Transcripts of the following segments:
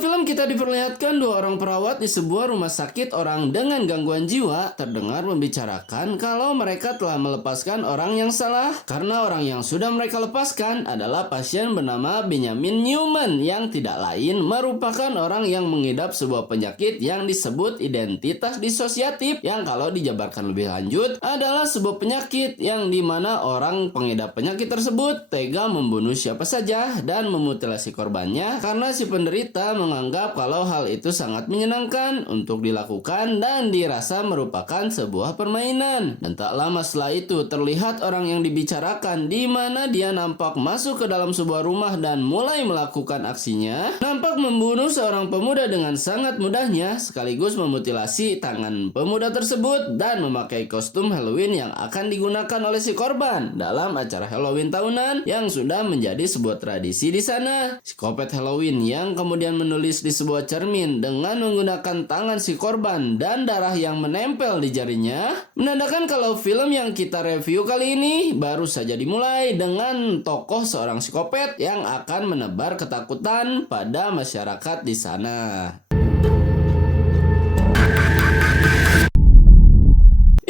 dalam film kita diperlihatkan dua orang perawat di sebuah rumah sakit orang dengan gangguan jiwa terdengar membicarakan kalau mereka telah melepaskan orang yang salah karena orang yang sudah mereka lepaskan adalah pasien bernama Benjamin Newman yang tidak lain merupakan orang yang mengidap sebuah penyakit yang disebut identitas disosiatif yang kalau dijabarkan lebih lanjut adalah sebuah penyakit yang dimana orang pengidap penyakit tersebut tega membunuh siapa saja dan memutilasi korbannya karena si penderita menganggap kalau hal itu sangat menyenangkan untuk dilakukan dan dirasa merupakan sebuah permainan. Dan tak lama setelah itu terlihat orang yang dibicarakan di mana dia nampak masuk ke dalam sebuah rumah dan mulai melakukan aksinya. Nampak membunuh seorang pemuda dengan sangat mudahnya sekaligus memutilasi tangan pemuda tersebut dan memakai kostum Halloween yang akan digunakan oleh si korban dalam acara Halloween tahunan yang sudah menjadi sebuah tradisi di sana. Psikopat Halloween yang kemudian menulis di sebuah cermin dengan menggunakan tangan si korban dan darah yang menempel di jarinya menandakan kalau film yang kita review kali ini baru saja dimulai dengan tokoh seorang psikopat yang akan menebar ketakutan pada masyarakat di sana.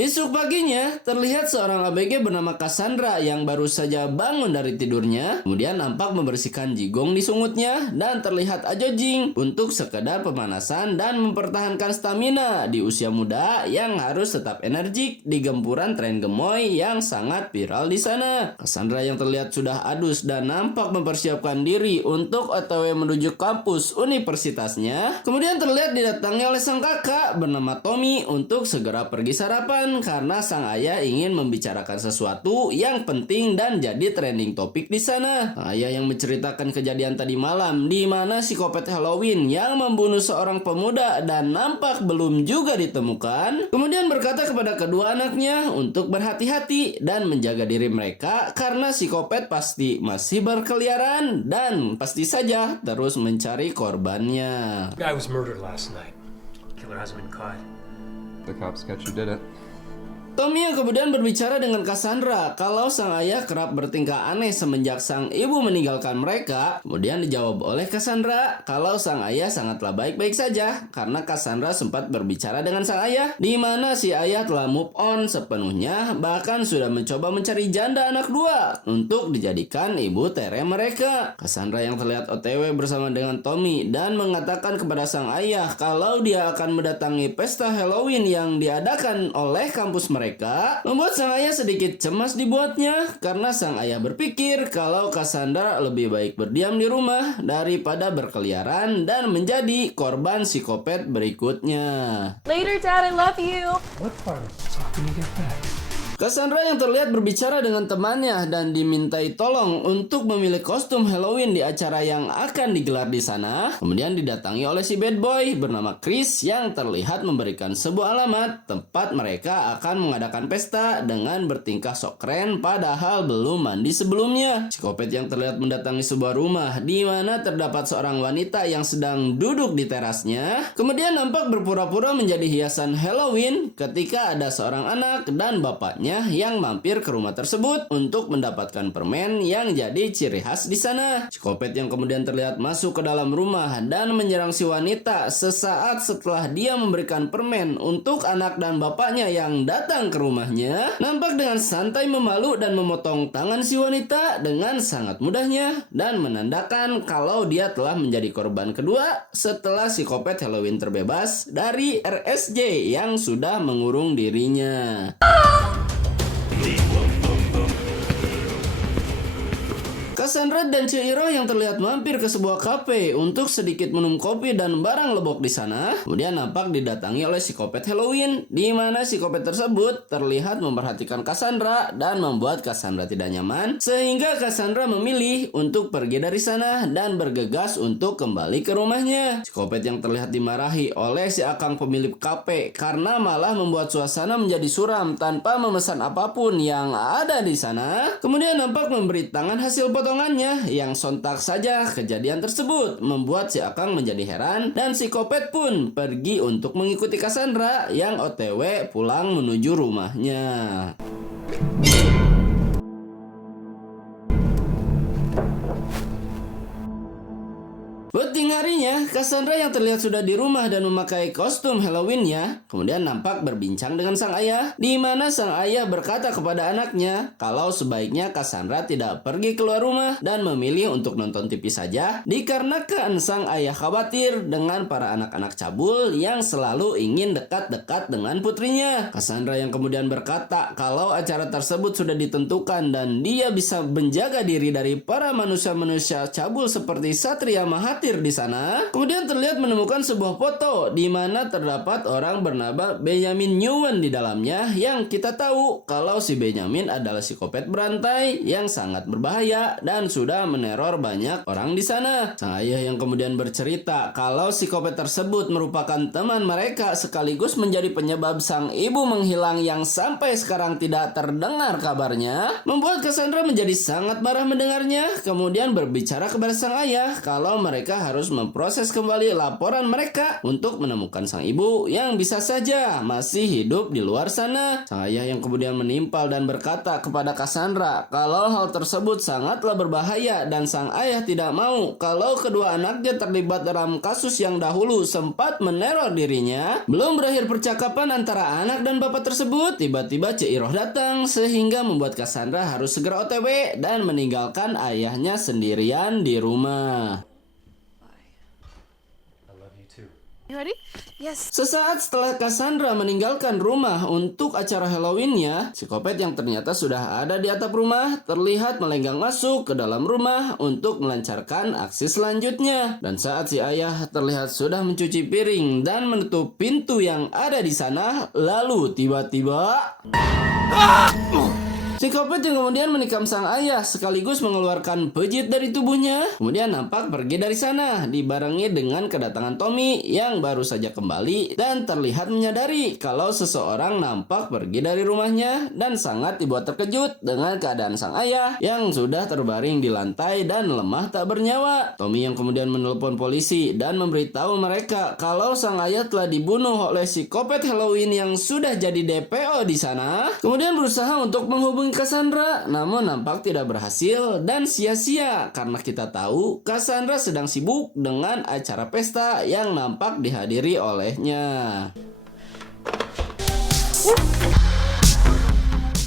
Esok paginya, terlihat seorang ABG bernama Cassandra yang baru saja bangun dari tidurnya, kemudian nampak membersihkan jigong di sungutnya dan terlihat ajojing untuk sekedar pemanasan dan mempertahankan stamina di usia muda yang harus tetap energik di gempuran tren gemoy yang sangat viral di sana. Cassandra yang terlihat sudah adus dan nampak mempersiapkan diri untuk OTW menuju kampus universitasnya, kemudian terlihat didatangi oleh sang kakak bernama Tommy untuk segera pergi sarapan karena sang ayah ingin membicarakan sesuatu yang penting dan jadi trending topik di sana. Sang ayah yang menceritakan kejadian tadi malam di mana psikopat Halloween yang membunuh seorang pemuda dan nampak belum juga ditemukan, kemudian berkata kepada kedua anaknya untuk berhati-hati dan menjaga diri mereka karena psikopat pasti masih berkeliaran dan pasti saja terus mencari korbannya. Guy was murdered last night. Killer hasn't been caught. The cops got you did it. Tommy yang kemudian berbicara dengan Cassandra kalau sang ayah kerap bertingkah aneh semenjak sang ibu meninggalkan mereka. Kemudian dijawab oleh Cassandra kalau sang ayah sangatlah baik-baik saja karena Cassandra sempat berbicara dengan sang ayah di mana si ayah telah move on sepenuhnya, bahkan sudah mencoba mencari janda anak dua untuk dijadikan ibu tiri mereka. Cassandra yang terlihat OTW bersama dengan Tommy dan mengatakan kepada sang ayah kalau dia akan mendatangi pesta Halloween yang diadakan oleh kampus mereka, membuat sang ayah sedikit cemas dibuatnya karena sang ayah berpikir kalau Cassandra lebih baik berdiam di rumah daripada berkeliaran dan menjadi korban psikopat berikutnya. Later, Dad. I love you. What part of talking you get back? Cassandra yang terlihat berbicara dengan temannya dan dimintai tolong untuk memilih kostum Halloween di acara yang akan digelar di sana. Kemudian didatangi oleh si bad boy bernama Chris yang terlihat memberikan sebuah alamat tempat mereka akan mengadakan pesta dengan bertingkah sok keren padahal belum mandi sebelumnya. Psikopat yang terlihat mendatangi sebuah rumah di mana terdapat seorang wanita yang sedang duduk di terasnya. Kemudian nampak berpura-pura menjadi hiasan Halloween ketika ada seorang anak dan bapaknya yang mampir ke rumah tersebut untuk mendapatkan permen yang jadi ciri khas di sana. Psikopat yang kemudian terlihat masuk ke dalam rumah dan menyerang si wanita sesaat setelah dia memberikan permen untuk anak dan bapaknya yang datang ke rumahnya, nampak dengan santai memalu dan memotong tangan si wanita dengan sangat mudahnya dan menandakan kalau dia telah menjadi korban kedua setelah psikopat Halloween terbebas dari RSJ yang sudah mengurung dirinya. Cassandra dan Chihiro yang terlihat mampir ke sebuah kafe untuk sedikit minum kopi dan barang lebok di sana. Kemudian nampak didatangi oleh psikopat Halloween, di mana psikopat tersebut terlihat memperhatikan Cassandra dan membuat Cassandra tidak nyaman, sehingga Cassandra memilih untuk pergi dari sana dan bergegas untuk kembali ke rumahnya. Psikopat yang terlihat dimarahi oleh si akang pemilik kafe karena malah membuat suasana menjadi suram tanpa memesan apapun yang ada di sana. Kemudian nampak memberi tangan hasil potongannya yang sontak saja kejadian tersebut membuat si akang menjadi heran dan psikopat pun pergi untuk mengikuti Cassandra yang OTW pulang menuju rumahnya. Petingah harinya, Cassandra yang terlihat sudah di rumah dan memakai kostum Halloween-nya, kemudian nampak berbincang dengan sang ayah, di mana sang ayah berkata kepada anaknya kalau sebaiknya Cassandra tidak pergi keluar rumah dan memilih untuk nonton TV saja, dikarenakan sang ayah khawatir dengan para anak-anak cabul yang selalu ingin dekat-dekat dengan putrinya. Cassandra yang kemudian berkata kalau acara tersebut sudah ditentukan dan dia bisa menjaga diri dari para manusia-manusia cabul seperti Satria Mahathir di sana. Kemudian terlihat menemukan sebuah foto di mana terdapat orang bernama Benjamin Nguyen di dalamnya, yang kita tahu kalau si Benjamin adalah psikopat berantai yang sangat berbahaya dan sudah meneror banyak orang di sana. Sang ayah yang kemudian bercerita kalau psikopat tersebut merupakan teman mereka sekaligus menjadi penyebab sang ibu menghilang yang sampai sekarang tidak terdengar kabarnya, membuat Cassandra menjadi sangat marah mendengarnya. Kemudian berbicara kepada sang ayah kalau mereka harus memproses kembali laporan mereka untuk menemukan sang ibu yang bisa saja masih hidup di luar sana. Sang ayah yang kemudian menimpal dan berkata kepada Cassandra kalau hal tersebut sangatlah berbahaya dan sang ayah tidak mau kalau kedua anaknya terlibat dalam kasus yang dahulu sempat meneror dirinya. Belum berakhir percakapan antara anak dan bapak tersebut, tiba-tiba Cik Iroh datang sehingga membuat Cassandra harus segera OTW dan meninggalkan ayahnya sendirian di rumah. I love you too. You ready? Yes. Sesaat setelah Cassandra meninggalkan rumah untuk acara Halloween-nya, psikopat yang ternyata sudah ada di atap rumah terlihat melenggang masuk ke dalam rumah untuk melancarkan aksi selanjutnya. Dan saat si ayah terlihat sudah mencuci piring dan menutup pintu yang ada di sana, lalu tiba-tiba psikopat yang kemudian menikam sang ayah sekaligus mengeluarkan pejit dari tubuhnya, kemudian nampak pergi dari sana dibarengi dengan kedatangan Tommy yang baru saja kembali dan terlihat menyadari kalau seseorang nampak pergi dari rumahnya dan sangat dibuat terkejut dengan keadaan sang ayah yang sudah terbaring di lantai dan lemah tak bernyawa. Tommy yang kemudian menelpon polisi dan memberitahu mereka kalau sang ayah telah dibunuh oleh psikopat Halloween yang sudah jadi DPO di sana, kemudian berusaha untuk menghubungi Cassandra, namun nampak tidak berhasil dan sia-sia karena kita tahu Cassandra sedang sibuk dengan acara pesta yang nampak dihadiri olehnya.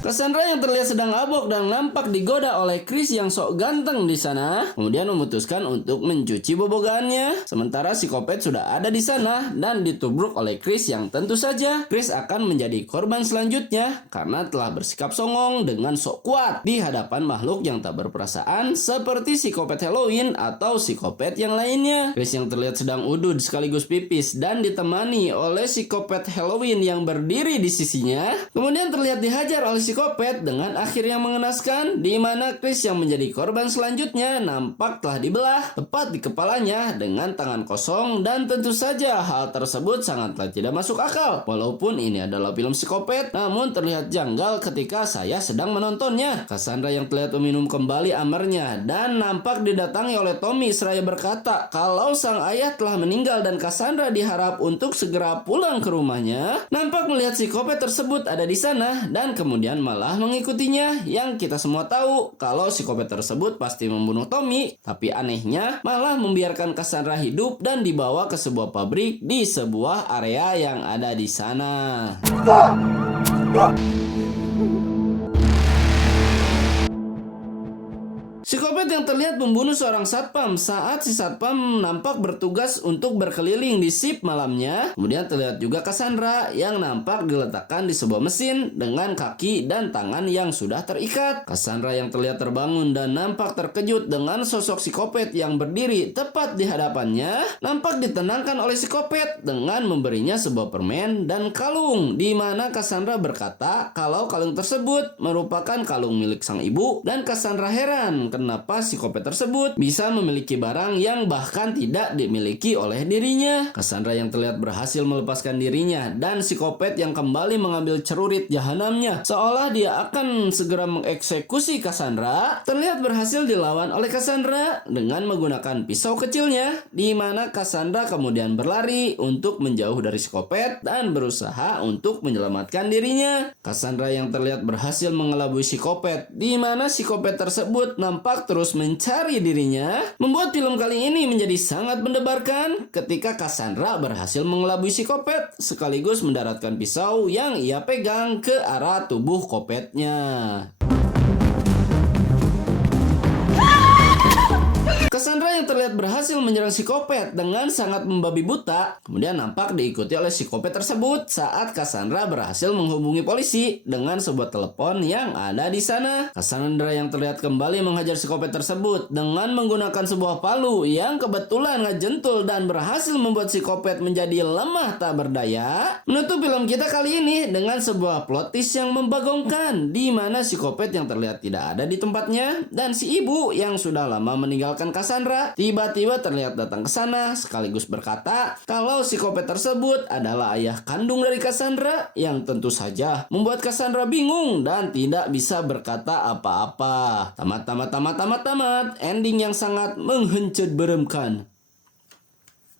Cassandra yang terlihat sedang mabok dan nampak digoda oleh Chris yang sok ganteng di sana, kemudian memutuskan untuk mencuci bobogannya. Sementara psikopat sudah ada di sana dan ditubruk oleh Chris yang tentu saja Chris akan menjadi korban selanjutnya karena telah bersikap songong dengan sok kuat di hadapan makhluk yang tak berperasaan seperti psikopat Halloween atau psikopat yang lainnya. Chris yang terlihat sedang udud sekaligus pipis dan ditemani oleh psikopat Halloween yang berdiri di sisinya, kemudian terlihat dihajar oleh psikopat dengan akhir yang mengenaskan, di mana Chris yang menjadi korban selanjutnya nampak telah dibelah tepat di kepalanya dengan tangan kosong, dan tentu saja hal tersebut sangatlah tidak masuk akal. Walaupun ini adalah film psikopat, namun terlihat janggal ketika saya sedang menontonnya. Cassandra yang terlihat meminum kembali amernya dan nampak didatangi oleh Tommy seraya berkata kalau sang ayah telah meninggal dan Cassandra diharap untuk segera pulang ke rumahnya. Nampak melihat psikopat tersebut ada di sana dan kemudian malah mengikutinya, yang kita semua tahu kalau psikopat tersebut pasti membunuh Tommy, tapi anehnya malah membiarkan Cassandra hidup dan dibawa ke sebuah pabrik di sebuah area yang ada di sana. Psikopat yang terlihat membunuh seorang satpam saat si satpam nampak bertugas untuk berkeliling di shift malamnya. Kemudian terlihat juga Cassandra yang nampak diletakkan di sebuah mesin dengan kaki dan tangan yang sudah terikat. Cassandra yang terlihat terbangun dan nampak terkejut dengan sosok psikopat yang berdiri tepat di hadapannya, nampak ditenangkan oleh psikopat dengan memberinya sebuah permen dan kalung, di mana Cassandra berkata kalau kalung tersebut merupakan kalung milik sang ibu, dan Cassandra heran kenapa psikopat tersebut bisa memiliki barang yang bahkan tidak dimiliki oleh dirinya. Cassandra yang terlihat berhasil melepaskan dirinya dan psikopat yang kembali mengambil cerurit jahanamnya seolah dia akan segera mengeksekusi Cassandra, terlihat berhasil dilawan oleh Cassandra dengan menggunakan pisau kecilnya, di mana Cassandra kemudian berlari untuk menjauh dari psikopat dan berusaha untuk menyelamatkan dirinya. Cassandra yang terlihat berhasil mengelabui psikopat, di mana psikopat tersebut nampak terus terus mencari dirinya, membuat film kali ini menjadi sangat mendebarkan ketika Cassandra berhasil mengelabui si Kopet sekaligus mendaratkan pisau yang ia pegang ke arah tubuh Kopetnya. Cassandra yang terlihat berhasil menyerang si Kopet dengan sangat membabi buta, kemudian nampak diikuti oleh si Kopet tersebut saat Cassandra berhasil menghubungi polisi dengan sebuah telepon yang ada di sana. Cassandra yang terlihat kembali menghajar si Kopet tersebut dengan menggunakan sebuah palu yang kebetulan ngejentul dan berhasil membuat si Kopet menjadi lemah tak berdaya. Menutup film kita kali ini dengan sebuah plot twist yang membagongkan, di mana si Kopet yang terlihat tidak ada di tempatnya dan si ibu yang sudah lama meninggalkan Cassandra tiba-tiba terlihat datang ke sana sekaligus berkata kalau si Kopet tersebut adalah ayah kandung dari Cassandra, yang tentu saja membuat Cassandra bingung dan tidak bisa berkata apa-apa. Tamat. Ending yang sangat menghencut beremkan.